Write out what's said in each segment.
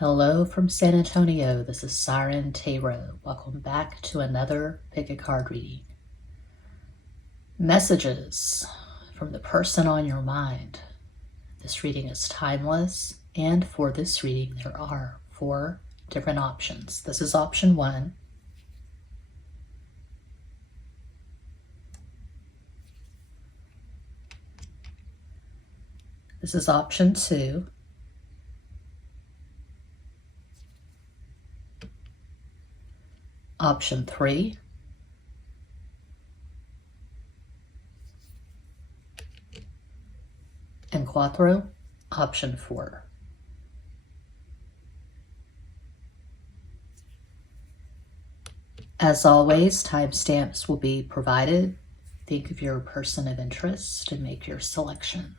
Hello from San Antonio. This is Siren Tarot. Welcome back to another pick a card reading. Messages from the person on your mind. This reading is timeless, and for this reading there are 4 different options. This is option 1. This is option 2. Option 3. And cuatro, option 4. As always, timestamps will be provided. Think of your person of interest and make your selection.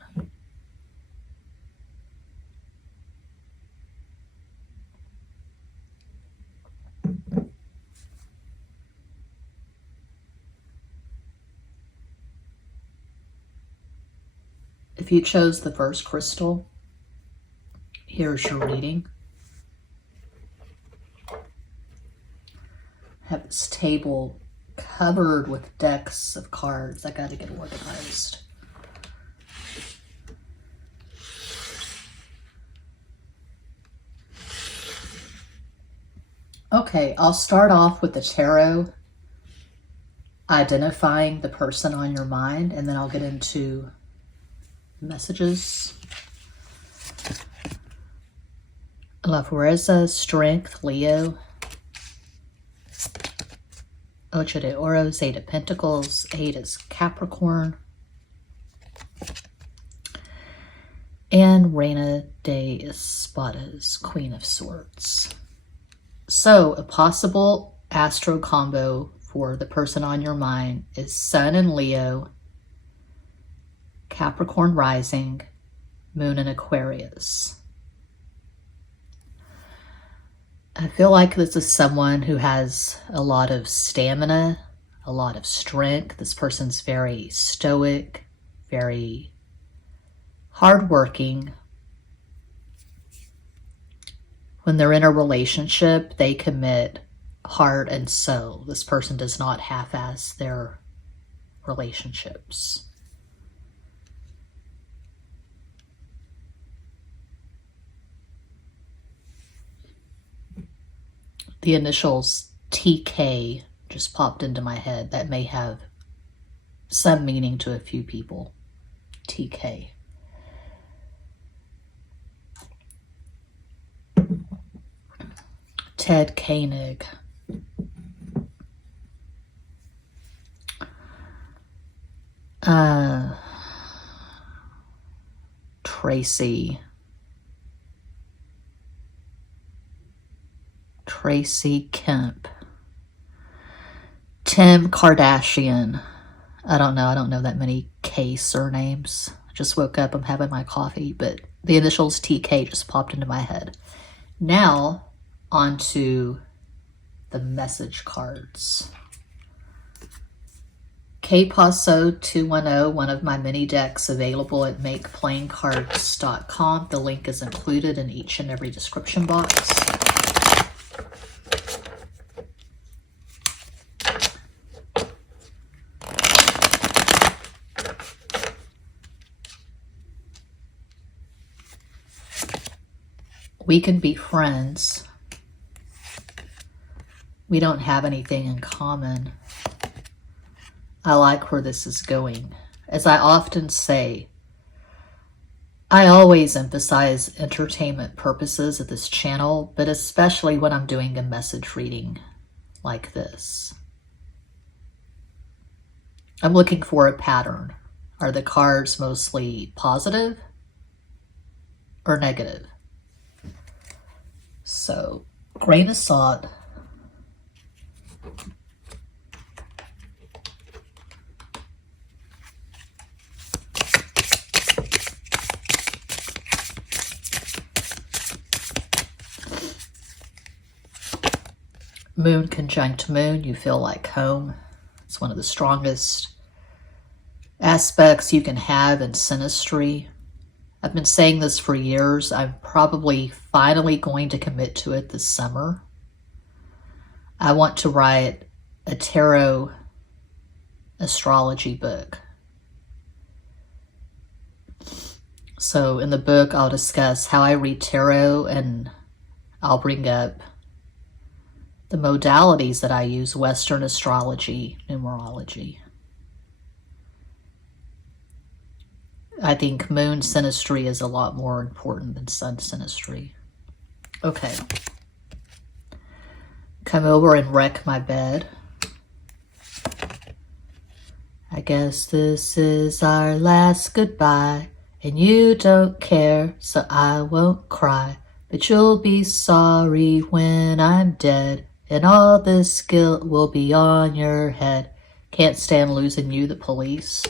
If you chose the first crystal, here's your reading. I have this table covered with decks of cards. I gotta get organized. Okay, I'll start off with the tarot, identifying the person on your mind, and then I'll get into messages. La Fuerza, Strength, Leo. Ocho de Oros, 8 of Pentacles. 8 is Capricorn. And Reina de Espadas, Queen of Swords. So a possible astro combo for the person on your mind is Sun and Leo, Capricorn rising, Moon in Aquarius. I feel like this is someone who has a lot of stamina, a lot of strength. This person's very stoic, very hardworking. When they're in a relationship, they commit heart and soul. This person does not half-ass their relationships. The initials TK just popped into my head. That may have some meaning to a few people. TK. Ted Koenig. Tracy Kemp. Tim Kardashian. I don't know that many K surnames. I just woke up, I'm having my coffee, but the initials TK just popped into my head. Now, on to the message cards. K Paso 210, one of my mini decks available at makeplaincards.com. The link is included in each and every description box. We can be friends. We don't have anything in common. I like where this is going. As I often say, I always emphasize entertainment purposes of this channel, but especially when I'm doing a message reading like this. I'm looking for a pattern. Are the cards mostly positive or negative? So, grain of salt. Moon conjunct moon, you feel like home. It's one of the strongest aspects you can have in synastry. I've been saying this for years. I'm probably finally going to commit to it this summer. I want to write a tarot astrology book. So in the book, I'll discuss how I read tarot, and I'll bring up the modalities that I use: Western astrology, numerology. I think moon synastry is a lot more important than sun synastry. Okay. Come over and wreck my bed. I guess this is our last goodbye, and you don't care, so I won't cry. But you'll be sorry when I'm dead, and all this guilt will be on your head. Can't stand losing you, the police.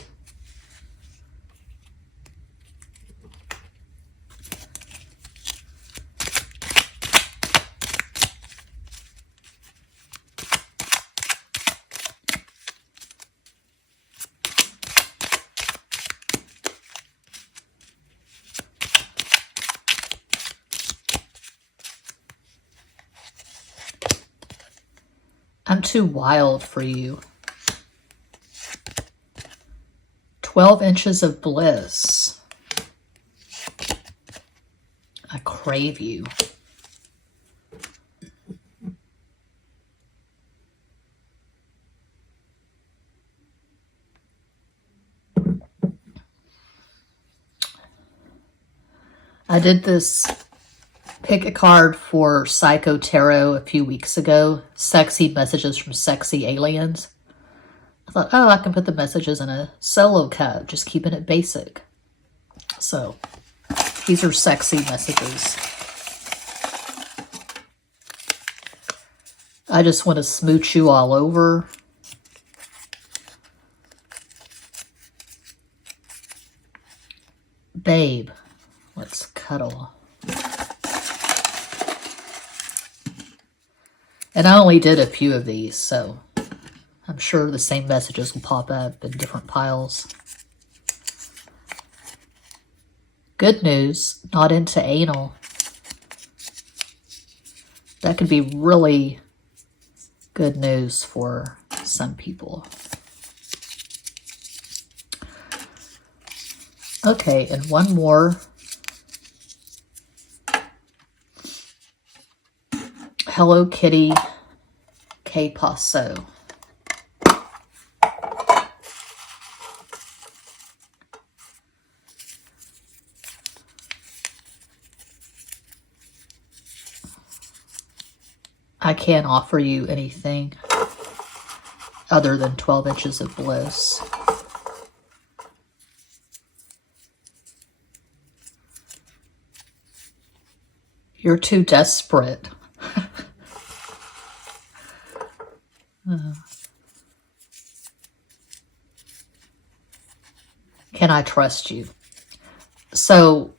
I'm too wild for you. 12 inches of bliss. I crave you. I did this pick a card for Psycho Tarot a few weeks ago. Sexy messages from sexy aliens. I thought, oh, I can put the messages in a solo cup, just keeping it basic. So these are sexy messages. I just want to smooch you all over. Babe, let's cuddle. And I only did a few of these, so I'm sure the same messages will pop up in different piles. Good news, not into anal. That could be really good news for some people. Okay, and one more. Hello Kitty K. Paso. I can't offer you anything other than 12 inches of bliss. You're too desperate. Can I trust you? So,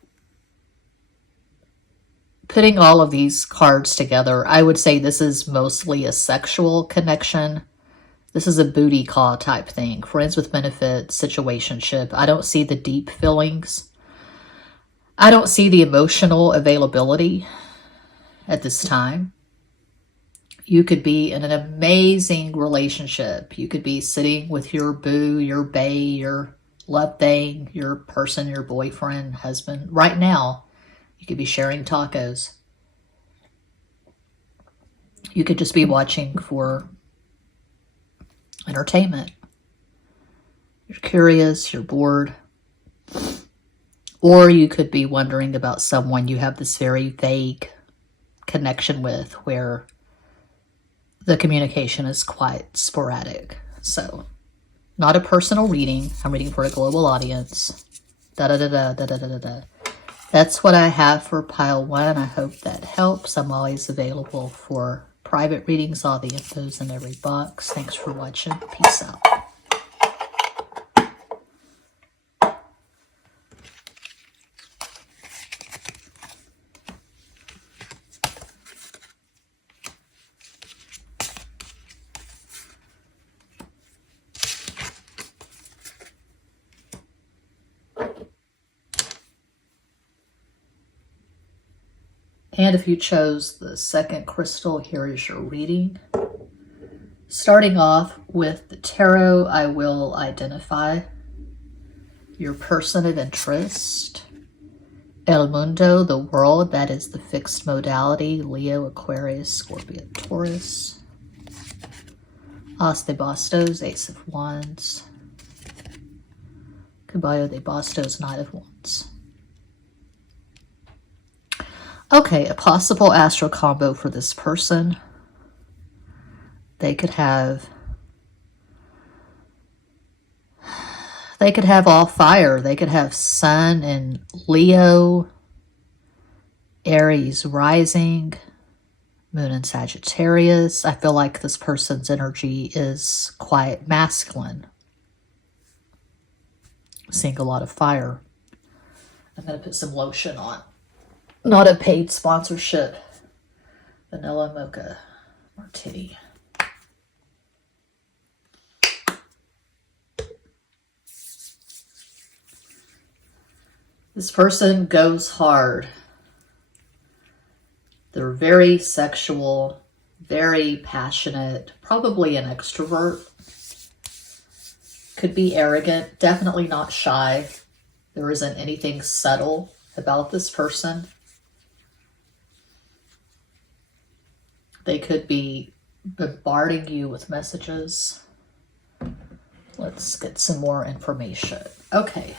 putting all of these cards together, I would say this is mostly a sexual connection. This is a booty call type thing. Friends with benefits, situationship. I don't see the deep feelings. I don't see the emotional availability at this time. You could be in an amazing relationship. You could be sitting with your boo, your bae, your love thing, your person, your boyfriend, husband. Right now, you could be sharing tacos. You could just be watching for entertainment. You're curious, you're bored. Or you could be wondering about someone you have this very vague connection with where the communication is quite sporadic. So, not a personal reading. I'm reading for a global audience. Da-da-da-da, That's what I have for pile 1. I hope that helps. I'm always available for private readings. All the info's in every box. Thanks for watching. Peace out. And if you chose the second crystal, here is your reading. Starting off with the tarot, I will identify your person of interest. El Mundo, the world, that is the fixed modality. Leo, Aquarius, Scorpio, Taurus. As de Bastos, Ace of Wands. Caballo de Bastos, Knight of Wands. Okay, a possible astral combo for this person. They could have all fire. They could have Sun and Leo, Aries rising, Moon in Sagittarius. I feel like this person's energy is quite masculine. Seeing a lot of fire. I'm going to put some lotion on. Not a paid sponsorship. Vanilla Mocha Martini. This person goes hard. They're very sexual, very passionate, probably an extrovert. Could be arrogant, definitely not shy. There isn't anything subtle about this person. They could be bombarding you with messages. Let's get some more information. Okay.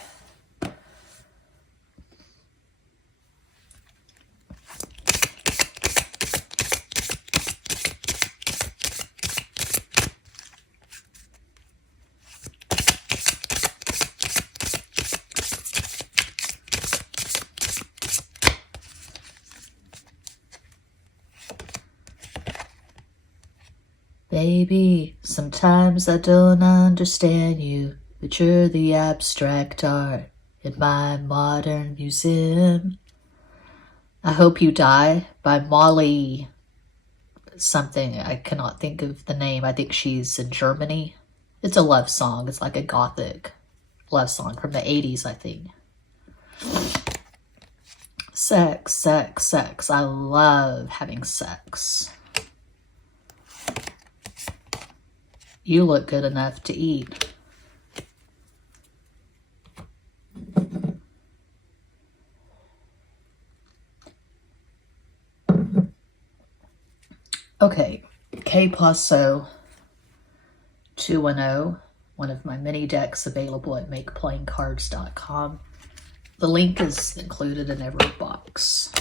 Baby, sometimes I don't understand you, but you're the abstract art in my modern museum. I Hope You Die by Molly something. I cannot think of the name. I think she's in Germany. It's a love song. It's like a gothic love song from the 80s, I think. Sex, sex, sex. I love having sex. You look good enough to eat. Okay, K Paso 210, one of my mini decks available at makeplayingcards.com. The link is included in every box.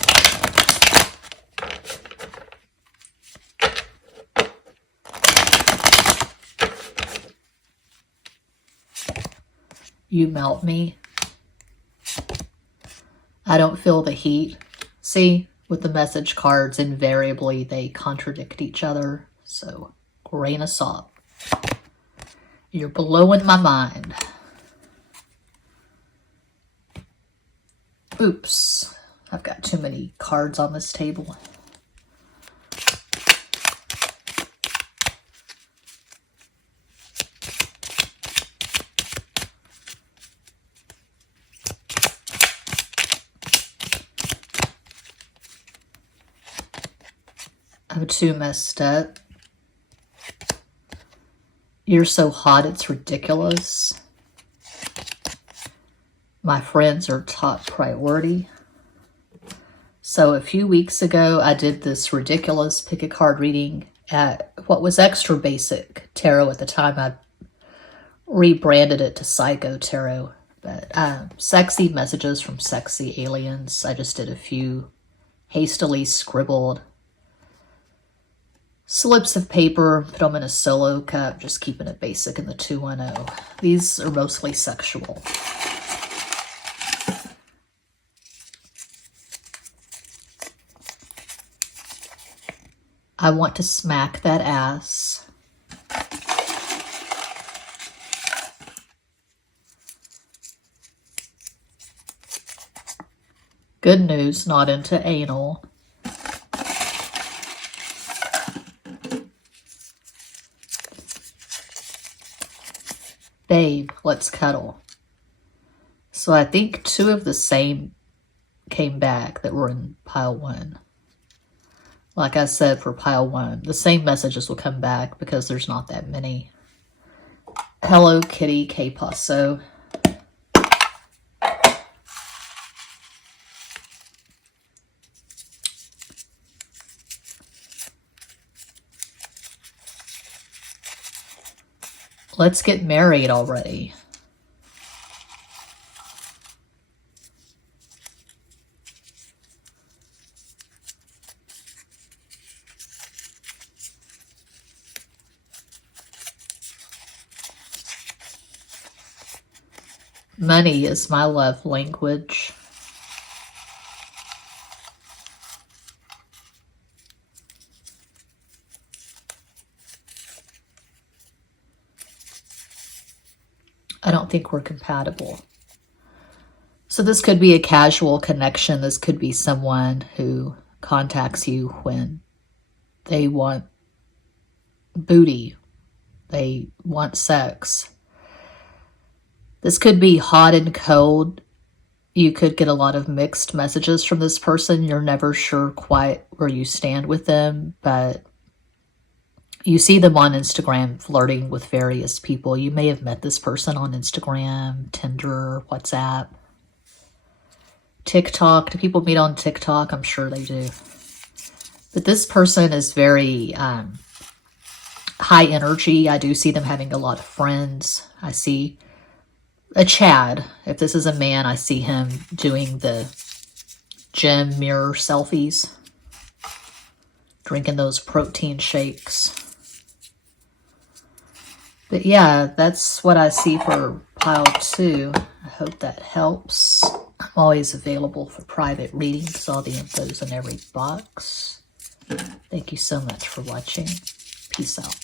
You melt me. I don't feel the heat. See, with the message cards, invariably they contradict each other. So, grain of salt. You're blowing my mind. Oops. I've got too many cards on this table. I'm too messed up. You're so hot, it's ridiculous. My friends are top priority. So a few weeks ago, I did this ridiculous pick a card reading at what was extra basic tarot at the time. I rebranded it to Psycho Tarot. But sexy messages from sexy aliens. I just did a few hastily scribbled slips of paper, put them in a solo cup, just keeping it basic in the 210. These are mostly sexual. I want to smack that ass. Good news, not into anal. Babe, let's cuddle. So I think two of the same came back that were in pile one. Like I said for pile 1, the same messages will come back because there's not that many. Hello Kitty K Paso. Let's get married already. Money is my love language. I don't think we're compatible. So this could be a casual connection. This could be someone who contacts you when they want booty. They want sex. This could be hot and cold. You could get a lot of mixed messages from this person. You're never sure quite where you stand with them, but you see them on Instagram flirting with various people. You may have met this person on Instagram, Tinder, WhatsApp, TikTok. Do people meet on TikTok? I'm sure they do. But this person is very high energy. I do see them having a lot of friends. I see a Chad. If this is a man, I see him doing the gym mirror selfies, drinking those protein shakes. But yeah, that's what I see for pile 2. I hope that helps. I'm always available for private readings. All the info's in every box. Thank you so much for watching. Peace out.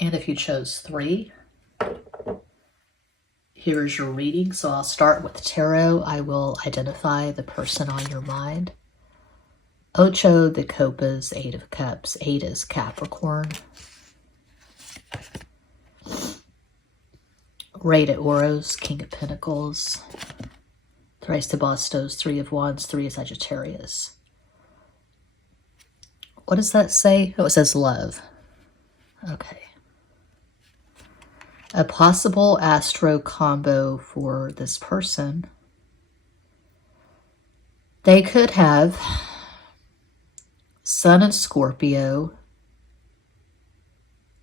And if you chose 3, here's your reading. So I'll start with tarot. I will identify the person on your mind. Ocho de Copas, 8 of Cups. 8 is Capricorn. Rey de Oros, King of Pentacles. Tres de Bastos, 3 of Wands. 3 is Sagittarius. What does that say? Oh, it says love. Okay. A possible astro combo for this person. They could have Sun in Scorpio,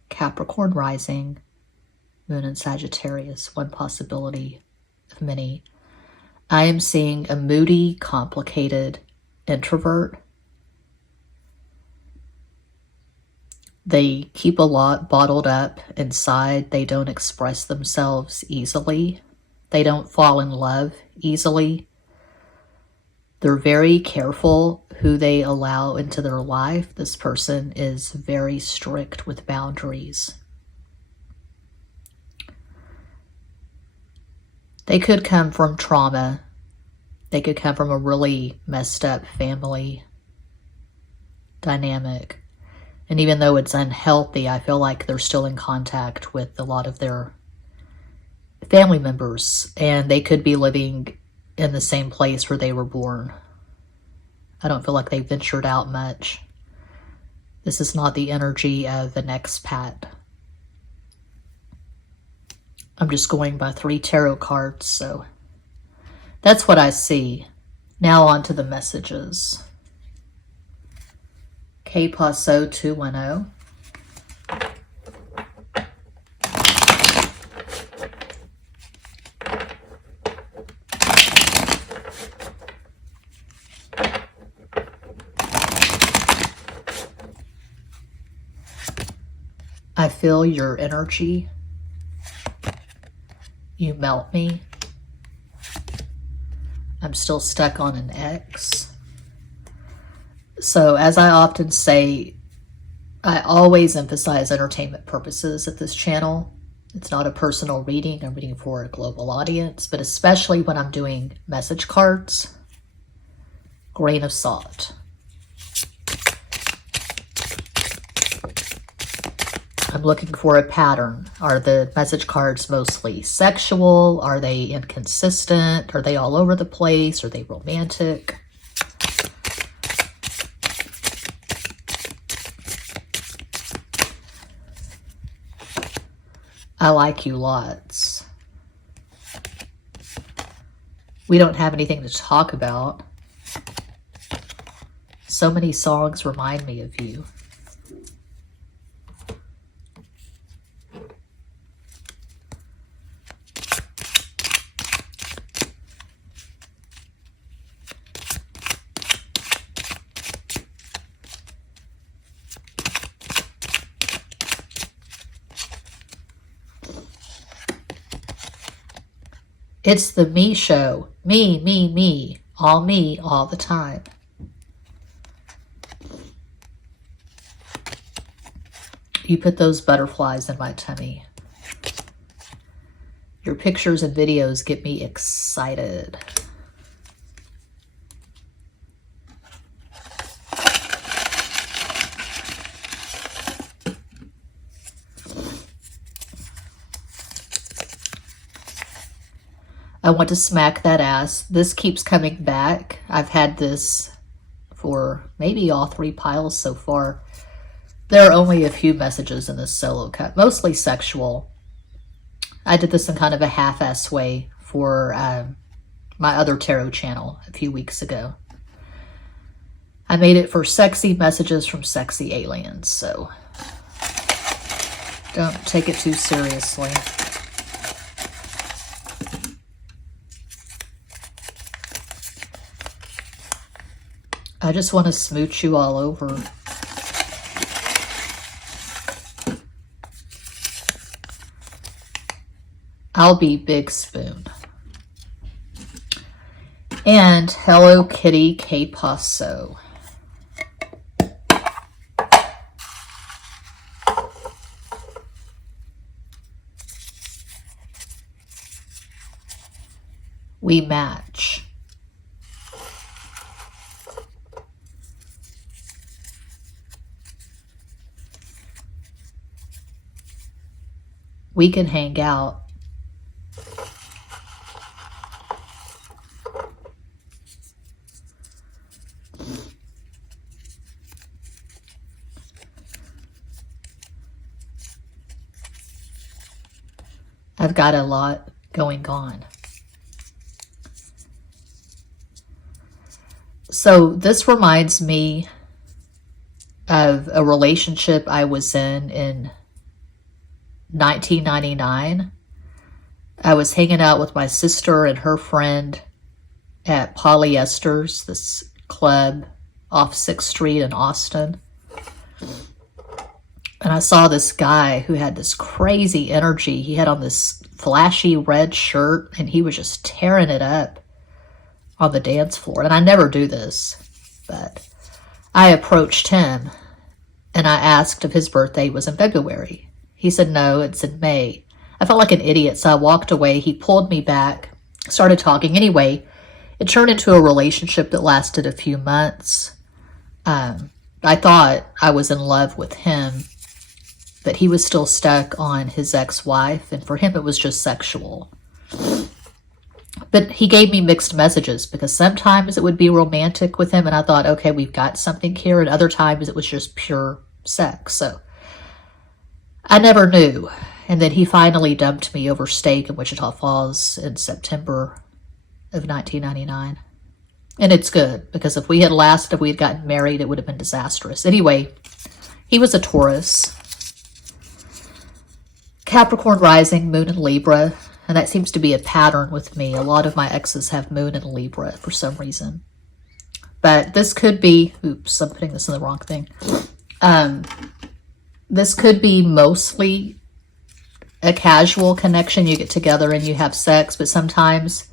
Capricorn rising, Moon in Sagittarius. One possibility of many. I am seeing a moody, complicated introvert. They keep a lot bottled up inside. They don't express themselves easily. They don't fall in love easily. They're very careful who they allow into their life. This person is very strict with boundaries. They could come from trauma. They could come from a really messed up family dynamic. And even though it's unhealthy, I feel like they're still in contact with a lot of their family members. And they could be living in the same place where they were born. I don't feel like they ventured out much. This is not the energy of an expat. I'm just going by 3 tarot cards, so that's what I see. Now on to the messages. K Paso 210. I feel your energy. You melt me. I'm still stuck on an X. So as I often say, I always emphasize entertainment purposes at this channel. It's not a personal reading. I'm reading for a global audience, but especially when I'm doing message cards, grain of salt. I'm looking for a pattern. Are the message cards mostly sexual? Are they inconsistent? Are they all over the place? Are they romantic? I like you lots. We don't have anything to talk about. So many songs remind me of you. It's the me show. Me, me, me. All the time. You put those butterflies in my tummy. Your pictures and videos get me excited. I want to smack that ass. This keeps coming back. I've had this for maybe all 3 piles so far. There are only a few messages in this solo cut, mostly sexual. I did this in kind of a half-ass way for my other tarot channel a few weeks ago. I made it for sexy messages from sexy aliens, so don't take it too seriously. I just want to smooch you all over. I'll be Big Spoon. And Hello Kitty K Paso. We match. We can hang out. I've got a lot going on. So this reminds me of a relationship I was in 1999. I was hanging out with my sister and her friend at Polyesters, this club off 6th Street in Austin. And I saw this guy who had this crazy energy. He had on this flashy red shirt and he was just tearing it up on the dance floor. And I never do this, but I approached him and I asked if his birthday was in February. He said, no, it's in May. I felt like an idiot, so I walked away. He pulled me back, started talking. Anyway, it turned into a relationship that lasted a few months. I thought I was in love with him, but he was still stuck on his ex-wife, and for him it was just sexual. But he gave me mixed messages because sometimes it would be romantic with him, and I thought, okay, we've got something here, and other times it was just pure sex. So I never knew. And then he finally dumped me over steak in Wichita Falls in September of 1999. And it's good, because if we had gotten married, it would have been disastrous. Anyway, he was a Taurus. Capricorn rising, moon in Libra. And that seems to be a pattern with me. A lot of my exes have moon in Libra for some reason. But this could be, oops, I'm putting this in the wrong thing. This could be mostly a casual connection. You get together and you have sex, but sometimes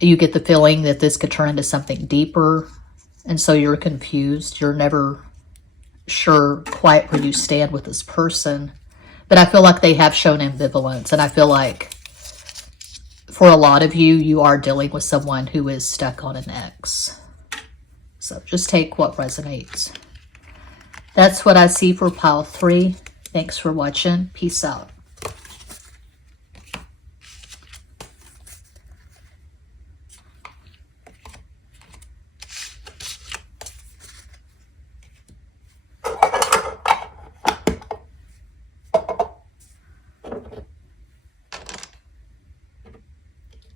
you get the feeling that this could turn into something deeper. And so you're confused. You're never sure quite where you stand with this person. But I feel like they have shown ambivalence. And I feel like for a lot of you, you are dealing with someone who is stuck on an ex. So just take what resonates. That's what I see for pile 3. Thanks for watching. Peace out.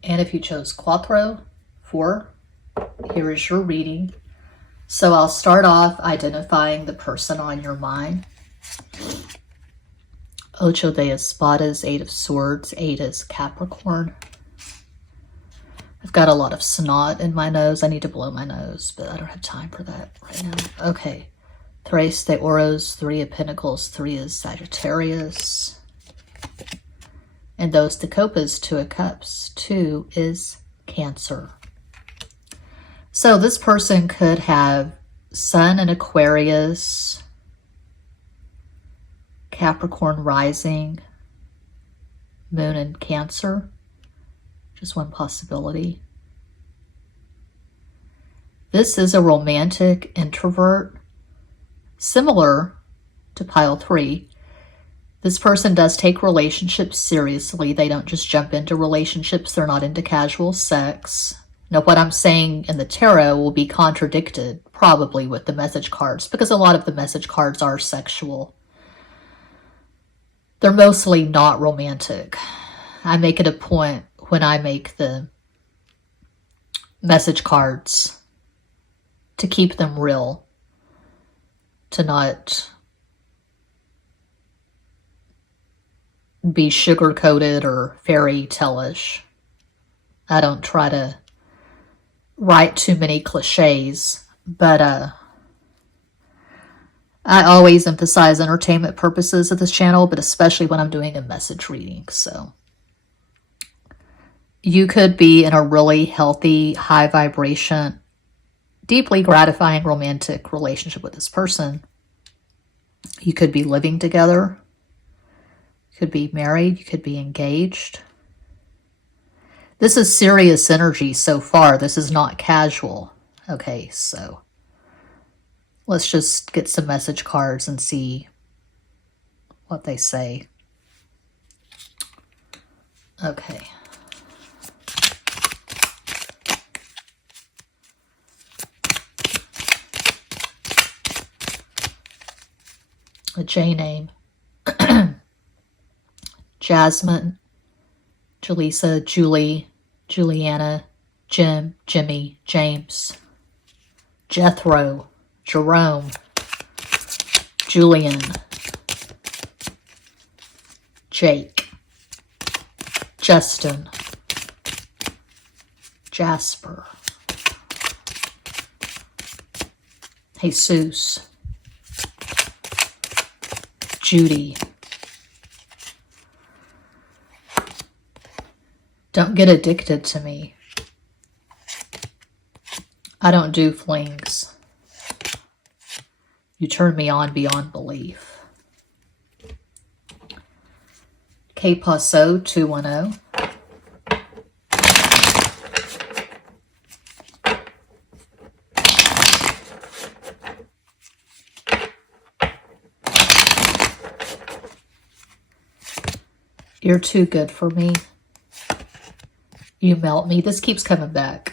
And if you chose Cuatro, 4, here is your reading. So I'll start off identifying the person on your mind. Ocho de Espadas, 8 of Swords, 8 is Capricorn. I've got a lot of snot in my nose. I need to blow my nose, but I don't have time for that right now. Okay. Tres de Oros, 3 of Pentacles, 3 is Sagittarius. And those de Copas, 2 of Cups, 2 is Cancer. So this person could have Sun in Aquarius, Capricorn rising, Moon in Cancer. Just one possibility. This is a romantic introvert, similar to pile 3. This person does take relationships seriously. They don't just jump into relationships. They're not into casual sex. Now, what I'm saying in the tarot will be contradicted probably with the message cards, because a lot of the message cards are sexual. They're mostly not romantic. I make it a point when I make the message cards to keep them real, to not be sugar-coated or fairy tale-ish. I don't try to write too many cliches, but I always emphasize entertainment purposes of this channel, but especially when I'm doing a message reading. So you could be in a really healthy, high vibration, deeply gratifying romantic relationship with this person. You could be living together. You could be married. You could be engaged. This is serious energy so far. This is not casual. Okay, so let's just get some message cards and see what they say. Okay. A J name. Jasmine, Jaleesa, Julie, Juliana, Jim, Jimmy, James, Jethro, Jerome, Julian, Jake, Justin, Jasper, Jesus, Judy. Don't get addicted to me. I don't do flings. You turn me on beyond belief. K Paso 210. You're too good for me. You melt me. This keeps coming back.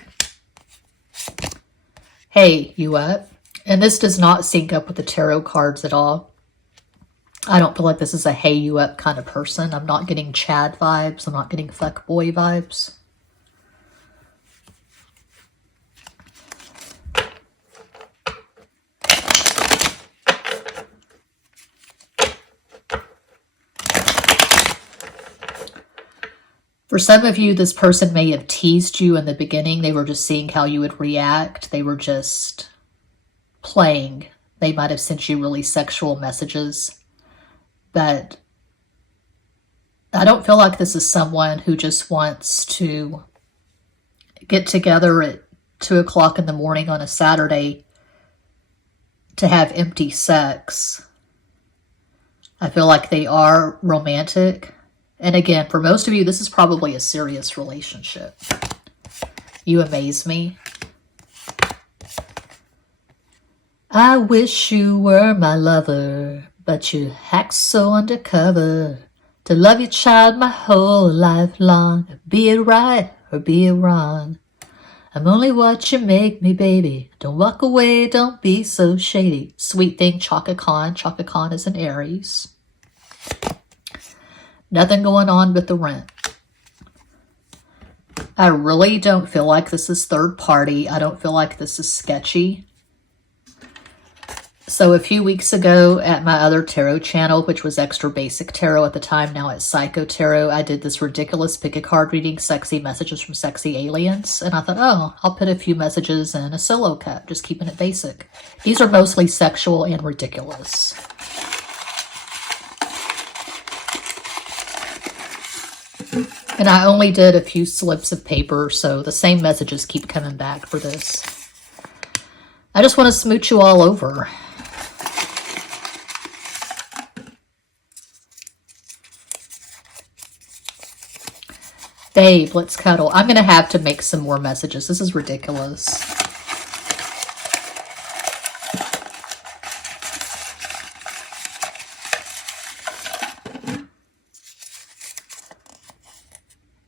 Hey, you up? And this does not sync up with the tarot cards at all. I don't feel like this is a hey, you up kind of person. I'm not getting Chad vibes. I'm not getting fuckboy vibes. For some of you, this person may have teased you in the beginning. They were just seeing how you would react. They were just playing. They might have sent you really sexual messages. But I don't feel like this is someone who just wants to get together at 2 o'clock in the morning on a Saturday to have empty sex. I feel like they are romantic. And again, for most of you, this is probably a serious relationship. You amaze me. I wish you were my lover, but you act so undercover. To love your child my whole life long, be it right or be it wrong. I'm only what you make me, baby. Don't walk away, don't be so shady. Sweet thing, Chaka Khan. Chaka Khan is an Aries. Nothing going on with the rent. I really don't feel like this is third party. I don't feel like this is sketchy. So a few weeks ago at my other tarot channel, which was Extra Basic Tarot at the time, now it's Psycho Tarot, I did this ridiculous pick a card reading, Sexy Messages from Sexy Aliens. And I thought, oh, I'll put a few messages in a solo cup, just keeping it basic. These are mostly sexual and ridiculous. And I only did a few slips of paper, so the same messages keep coming back for this. I just want to smooch you all over. Babe, let's cuddle. I'm going to have to make some more messages. This is ridiculous.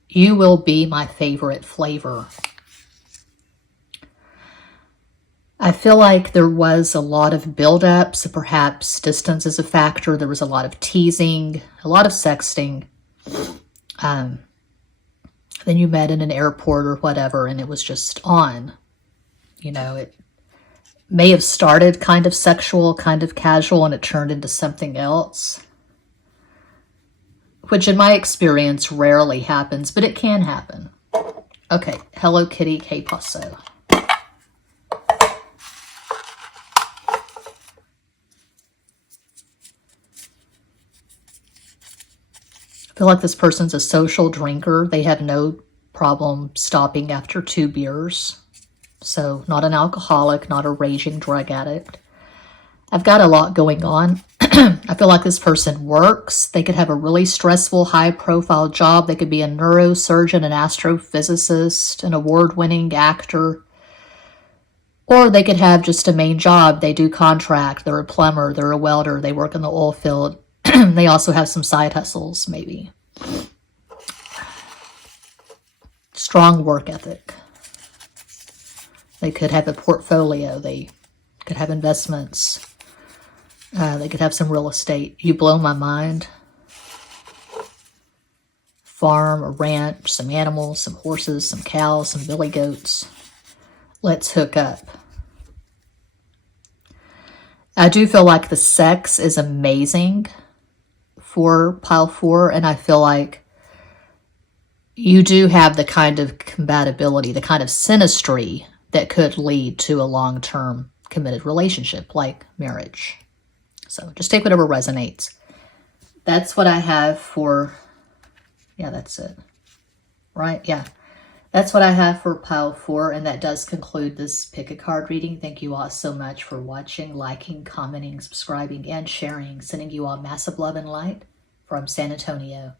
You will be my favorite flavor. I feel like there was a lot of build-up, so perhaps distance is a factor. There was a lot of teasing, a lot of sexting. Then you met in an airport or whatever, and it was just on. You know, it may have started kind of sexual, kind of casual, and it turned into something else. Which in my experience rarely happens, but it can happen. Okay, Hello Kitty, que paso? I feel like this person's a social drinker. They have no problem stopping after 2 beers. So not an alcoholic, not a raging drug addict. I've got a lot going on. I feel like this person works. They could have a really stressful, high-profile job. They could be a neurosurgeon, an astrophysicist, an award-winning actor. Or they could have just a main job. They do contract. They're a plumber. They're a welder. They work in the oil field. They also have some side hustles, maybe. Strong work ethic. They could have a portfolio. They could have investments. They could have some real estate. You blow my mind. Farm, a ranch, some animals, some horses, some cows, some billy goats. Let's hook up. I do feel like the sex is amazing for pile 4, and I feel like you do have the kind of compatibility, the kind of synastry that could lead to a long-term committed relationship like marriage. So just take whatever resonates. That's what I have for, yeah, that's it. Right? Yeah. That's what I have for pile 4, and that does conclude this pick a card reading. Thank you all so much for watching, liking, commenting, subscribing, and sharing. Sending you all massive love and light from San Antonio.